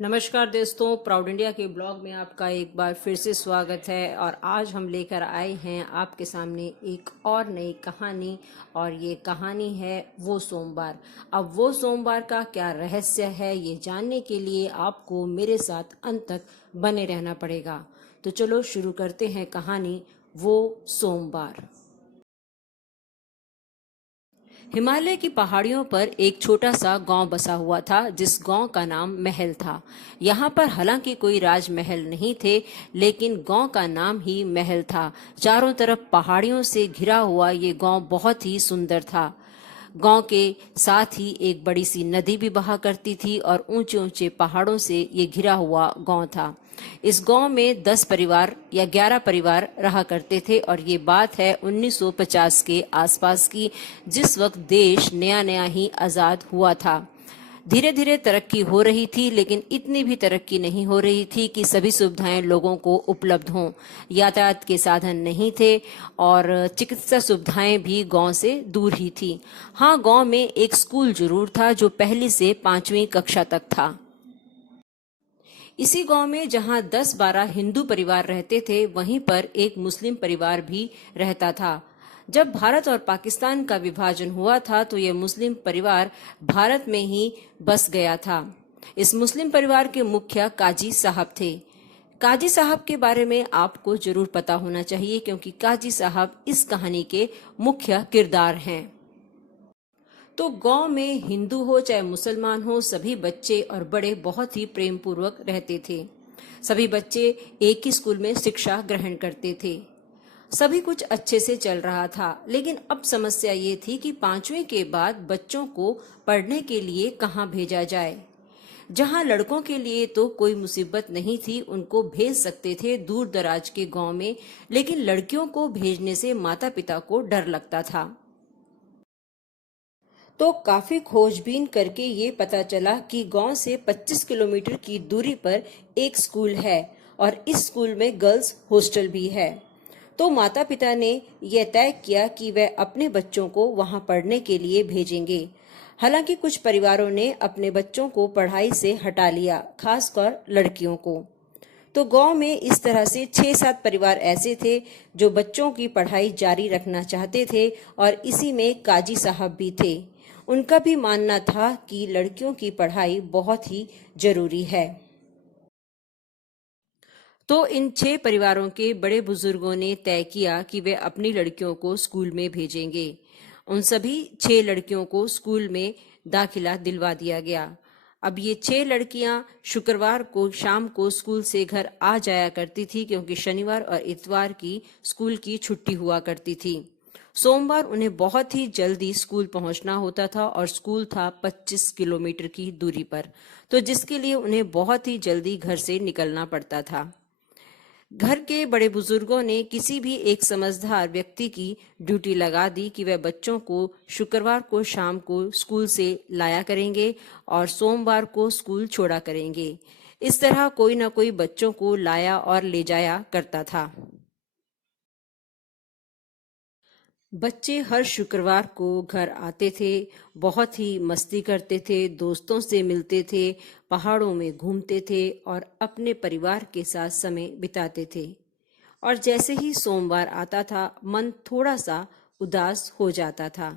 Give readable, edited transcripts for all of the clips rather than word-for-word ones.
नमस्कार दोस्तों, proud India के ब्लॉग में आपका एक बार फिर से स्वागत है। और आज हम लेकर आए हैं आपके सामने एक और नई कहानी। और ये कहानी है वो सोमवार। अब वो सोमवार का क्या रहस्य है, ये जानने के लिए आपको मेरे साथ अंत तक बने रहना पड़ेगा। तो चलो शुरू करते हैं कहानी वो सोमवार। हिमालय की पहाड़ियों पर एक छोटा सा गांव बसा हुआ था, जिस गांव का नाम महल था। यहाँ पर हालांकि कोई राजमहल नहीं थे, लेकिन गांव का नाम ही महल था। चारों तरफ पहाड़ियों से घिरा हुआ ये गांव बहुत ही सुंदर था। गांव के साथ ही एक बड़ी सी नदी भी बहा करती थी और ऊंचे ऊंचे पहाड़ों से ये घिरा हुआ गांव था। इस गांव में 10 परिवार या 11 परिवार रहा करते थे और ये बात है 1950 के आसपास की, जिस वक्त देश नया नया ही आजाद हुआ था। धीरे धीरे तरक्की हो रही थी, लेकिन इतनी भी तरक्की नहीं हो रही थी कि सभी सुविधाएं लोगों को उपलब्ध हों। यातायात के साधन नहीं थे और चिकित्सा सुविधाएं भी गांव से दूर ही थी। हाँ, गांव में एक स्कूल जरूर था जो पहली से 5वीं कक्षा तक था। इसी गांव में जहां 10-12 हिंदू परिवार रहते थे, वहीं पर एक मुस्लिम परिवार भी रहता था। जब भारत और पाकिस्तान का विभाजन हुआ था तो यह मुस्लिम परिवार भारत में ही बस गया था। इस मुस्लिम परिवार के मुखिया काजी साहब थे। काजी साहब के बारे में आपको जरूर पता होना चाहिए, क्योंकि काजी साहब इस कहानी के मुख्य किरदार हैं। तो गांव में हिंदू हो चाहे मुसलमान हो, सभी बच्चे और बड़े बहुत ही प्रेम पूर्वक रहते थे। सभी बच्चे एक ही स्कूल में शिक्षा ग्रहण करते थे। सभी कुछ अच्छे से चल रहा था, लेकिन अब समस्या ये थी कि 5वीं के बाद बच्चों को पढ़ने के लिए कहाँ भेजा जाए। जहाँ लड़कों के लिए तो कोई मुसीबत नहीं थी, उनको भेज सकते थे दूर दराज के गांव में, लेकिन लड़कियों को भेजने से माता पिता को डर लगता था। तो काफी खोजबीन करके ये पता चला कि गांव से 25 किलोमीटर की दूरी पर एक स्कूल है और इस स्कूल में गर्ल्स हॉस्टल भी है। तो माता पिता ने यह तय किया कि वह अपने बच्चों को वहां पढ़ने के लिए भेजेंगे। हालांकि कुछ परिवारों ने अपने बच्चों को पढ़ाई से हटा लिया, खासकर लड़कियों को। तो गांव में इस तरह से 6-7 परिवार ऐसे थे जो बच्चों की पढ़ाई जारी रखना चाहते थे, और इसी में काजी साहब भी थे। उनका भी मानना था कि लड़कियों की पढ़ाई बहुत ही जरूरी है। तो इन 6 परिवारों के बड़े बुजुर्गों ने तय किया कि वे अपनी लड़कियों को स्कूल में भेजेंगे। उन सभी 6 लड़कियों को स्कूल में दाखिला दिलवा दिया गया। अब ये 6 लड़कियां शुक्रवार को शाम को स्कूल से घर आ जाया करती थी, क्योंकि शनिवार और इतवार की स्कूल की छुट्टी हुआ करती थी। सोमवार उन्हें बहुत ही जल्दी स्कूल पहुंचना होता था और स्कूल था 25 किलोमीटर की दूरी पर, तो जिसके लिए उन्हें बहुत ही जल्दी घर से निकलना पड़ता था। घर के बड़े बुजुर्गों ने किसी भी एक समझदार व्यक्ति की ड्यूटी लगा दी कि वह बच्चों को शुक्रवार को शाम को स्कूल से लाया करेंगे और सोमवार को स्कूल छोड़ा करेंगे। इस तरह कोई ना कोई बच्चों को लाया और ले जाया करता था। बच्चे हर शुक्रवार को घर आते थे, बहुत ही मस्ती करते थे, दोस्तों से मिलते थे, पहाड़ों में घूमते थे और अपने परिवार के साथ समय बिताते थे। और जैसे ही सोमवार आता था, मन थोड़ा सा उदास हो जाता था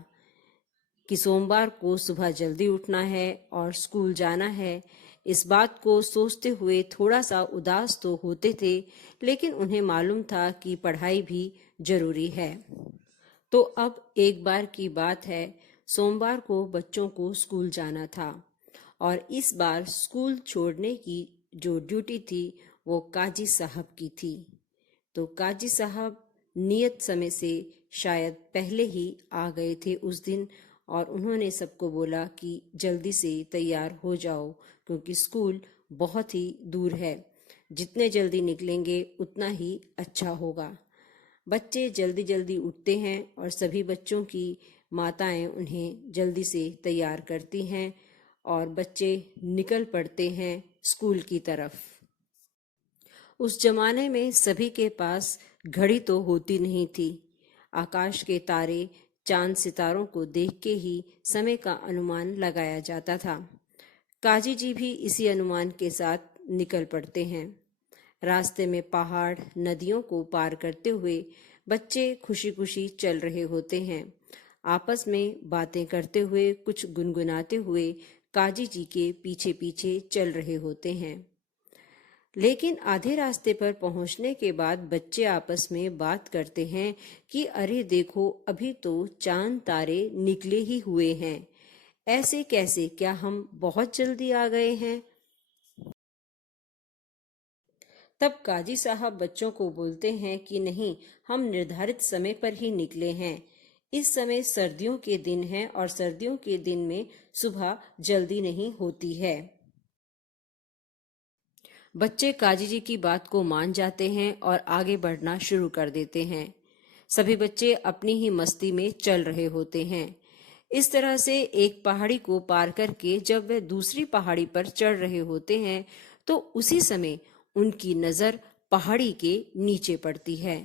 कि सोमवार को सुबह जल्दी उठना है और स्कूल जाना है। इस बात को सोचते हुए थोड़ा सा उदास तो होते थे, लेकिन उन्हें मालूम था कि पढ़ाई भी जरूरी है। तो अब एक बार की बात है, सोमवार को बच्चों को स्कूल जाना था और इस बार स्कूल छोड़ने की जो ड्यूटी थी वो काजी साहब की थी। तो काजी साहब नियत समय से शायद पहले ही आ गए थे उस दिन, और उन्होंने सबको बोला कि जल्दी से तैयार हो जाओ, क्योंकि स्कूल बहुत ही दूर है। जितने जल्दी निकलेंगे उतना ही अच्छा होगा। बच्चे जल्दी जल्दी उठते हैं और सभी बच्चों की माताएं उन्हें जल्दी से तैयार करती हैं और बच्चे निकल पड़ते हैं स्कूल की तरफ। उस जमाने में सभी के पास घड़ी तो होती नहीं थी। आकाश के तारे, चांद सितारों को देख के ही समय का अनुमान लगाया जाता था। काजी जी भी इसी अनुमान के साथ निकल पड़ते हैं। रास्ते में पहाड़, नदियों को पार करते हुए बच्चे खुशी खुशी चल रहे होते हैं। आपस में बातें करते हुए, कुछ गुनगुनाते हुए काजी जी के पीछे पीछे चल रहे होते हैं। लेकिन आधे रास्ते पर पहुंचने के बाद बच्चे आपस में बात करते हैं कि अरे देखो, अभी तो चांद तारे निकले ही हुए हैं। ऐसे कैसे? क्या हम बहुत जल्दी आ गए हैं? तब काजी साहब बच्चों को बोलते हैं कि नहीं, हम निर्धारित समय पर ही निकले हैं। इस समय सर्दियों के दिन हैं और सर्दियों के दिन में सुबह जल्दी नहीं होती है। बच्चे काजी जी की बात को मान जाते हैं और आगे बढ़ना शुरू कर देते हैं। सभी बच्चे अपनी ही मस्ती में चल रहे होते हैं। इस तरह से एक पहाड़ी को पार करके जब वे दूसरी पहाड़ी पर चढ़ रहे होते हैं तो उसी समय उनकी नजर पहाड़ी के नीचे पड़ती है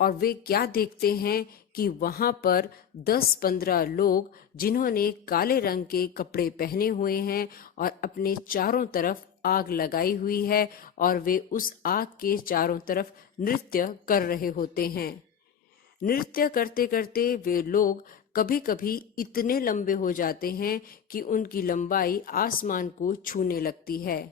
और वे क्या देखते हैं कि वहां पर 10-15 लोग, जिन्होंने काले रंग के कपड़े पहने हुए हैं और अपने चारों तरफ आग लगाई हुई है, और वे उस आग के चारों तरफ नृत्य कर रहे होते हैं। नृत्य करते करते वे लोग कभी कभी इतने लंबे हो जाते हैं कि उनकी लंबाई आसमान को छूने लगती है,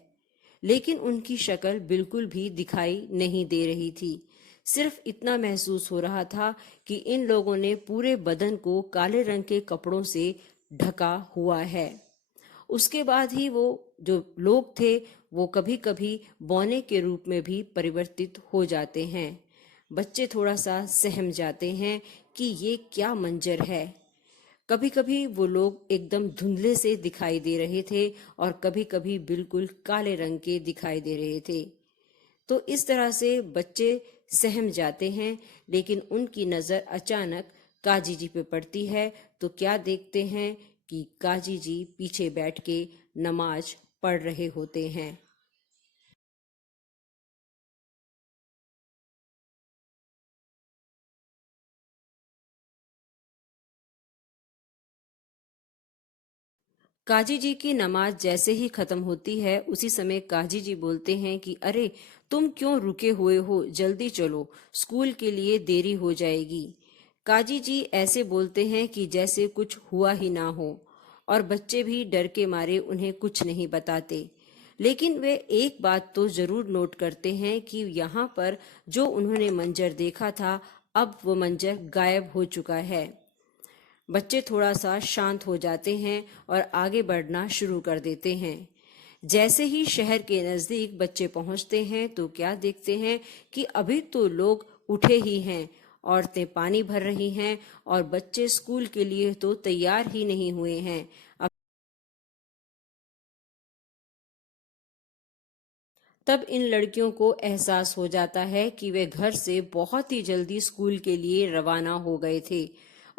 लेकिन उनकी शक्ल बिल्कुल भी दिखाई नहीं दे रही थी। सिर्फ इतना महसूस हो रहा था कि इन लोगों ने पूरे बदन को काले रंग के कपड़ों से ढका हुआ है। उसके बाद ही वो जो लोग थे वो कभी कभी बौने के रूप में भी परिवर्तित हो जाते हैं। बच्चे थोड़ा सा सहम जाते हैं कि ये क्या मंजर है। कभी कभी वो लोग एकदम धुंधले से दिखाई दे रहे थे और कभी कभी बिल्कुल काले रंग के दिखाई दे रहे थे। तो इस तरह से बच्चे सहम जाते हैं, लेकिन उनकी नजर अचानक काजी जी पे पड़ती है तो क्या देखते हैं कि काजी जी पीछे बैठ के नमाज पढ़ रहे होते हैं। काजी जी की नमाज जैसे ही खत्म होती है उसी समय काजी जी बोलते हैं कि अरे, तुम क्यों रुके हुए हो? जल्दी चलो, स्कूल के लिए देरी हो जाएगी। काजी जी ऐसे बोलते हैं कि जैसे कुछ हुआ ही ना हो, और बच्चे भी डर के मारे उन्हें कुछ नहीं बताते। लेकिन वे एक बात तो जरूर नोट करते हैं कि यहाँ पर जो उन्होंने मंजर देखा था, अब वो मंजर गायब हो चुका है। बच्चे थोड़ा सा शांत हो जाते हैं और आगे बढ़ना शुरू कर देते हैं। जैसे ही शहर के नजदीक बच्चे पहुंचते हैं तो क्या देखते हैं कि अभी तो लोग उठे ही हैं, औरतें पानी भर रही हैं और बच्चे स्कूल के लिए तो तैयार ही नहीं हुए हैं। तब इन लड़कियों को एहसास हो जाता है कि वे घर से बहुत ही जल्दी स्कूल के लिए रवाना हो गए थे,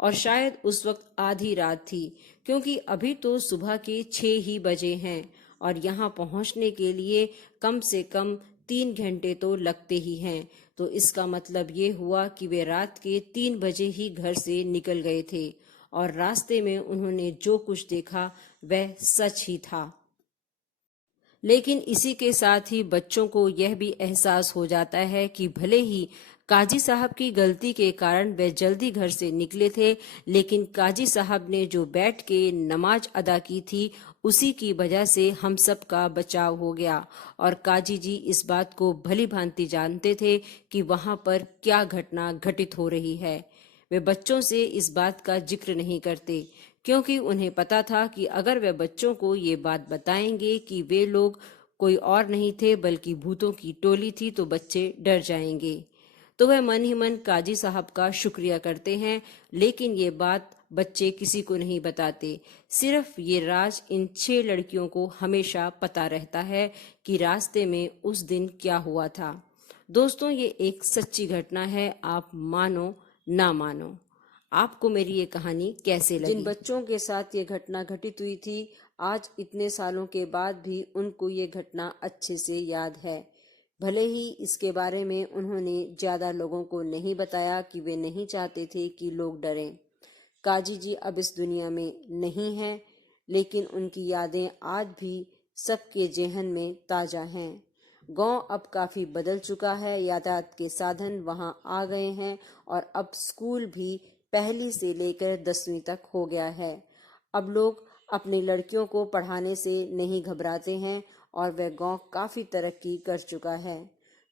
और शायद उस वक्त आधी रात थी, क्योंकि अभी तो सुबह के 6 ही बजे हैं और यहाँ पहुँचने के लिए कम से कम 3 घंटे तो लगते ही हैं। तो इसका मतलब ये हुआ कि वे रात के 3 बजे ही घर से निकल गए थे, और रास्ते में उन्होंने जो कुछ देखा वह सच ही था। लेकिन इसी के साथ ही बच्चों को यह भी एहसास हो जाता है कि भले ही काजी साहब की गलती के कारण वे जल्दी घर से निकले थे, लेकिन काजी साहब ने जो बैठ के नमाज अदा की थी उसी की वजह से हम सब का बचाव हो गया। और काजी जी इस बात को भली भांति जानते थे कि वहां पर क्या घटना घटित हो रही है। वे बच्चों से इस बात का जिक्र नहीं करते, क्योंकि उन्हें पता था कि अगर वे बच्चों को ये बात बताएंगे कि वे लोग कोई और नहीं थे बल्कि भूतों की टोली थी तो बच्चे डर जाएंगे। तो वह मन ही मन काजी साहब का शुक्रिया करते हैं, लेकिन ये बात बच्चे किसी को नहीं बताते। सिर्फ ये राज इन 6 लड़कियों को हमेशा पता रहता है कि रास्ते में उस दिन क्या हुआ था। दोस्तों, ये एक सच्ची घटना है, आप मानो ना मानो। आपको मेरी ये कहानी कैसे लगी? जिन बच्चों के साथ ये घटना घटित हुई थी, आज इतने सालों के बाद भी उनको ये घटना अच्छे से याद है। भले ही इसके बारे में उन्होंने ज्यादा लोगों को नहीं बताया कि वे नहीं चाहते थे कि लोग डरें। काजी जी अब इस दुनिया में नहीं हैं, लेकिन उनकी यादें आज भी सबके जेहन में ताजा हैं। गांव अब काफी बदल चुका है, यातायात के साधन वहां आ गए हैं और अब स्कूल भी पहली से लेकर 10वीं तक हो गया है। अब लोग अपनी लड़कियों को पढ़ाने से नहीं घबराते हैं और वह गांव काफी तरक्की कर चुका है।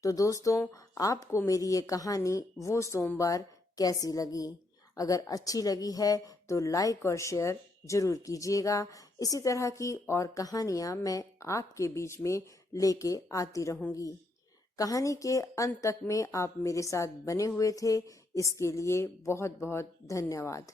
तो दोस्तों, आपको मेरी ये कहानी वो सोमवार कैसी लगी? अगर अच्छी लगी है तो लाइक और शेयर जरूर कीजिएगा। इसी तरह की और कहानियां मैं आपके बीच में लेके आती रहूंगी। कहानी के अंत तक में आप मेरे साथ बने हुए थे, इसके लिए बहुत बहुत धन्यवाद।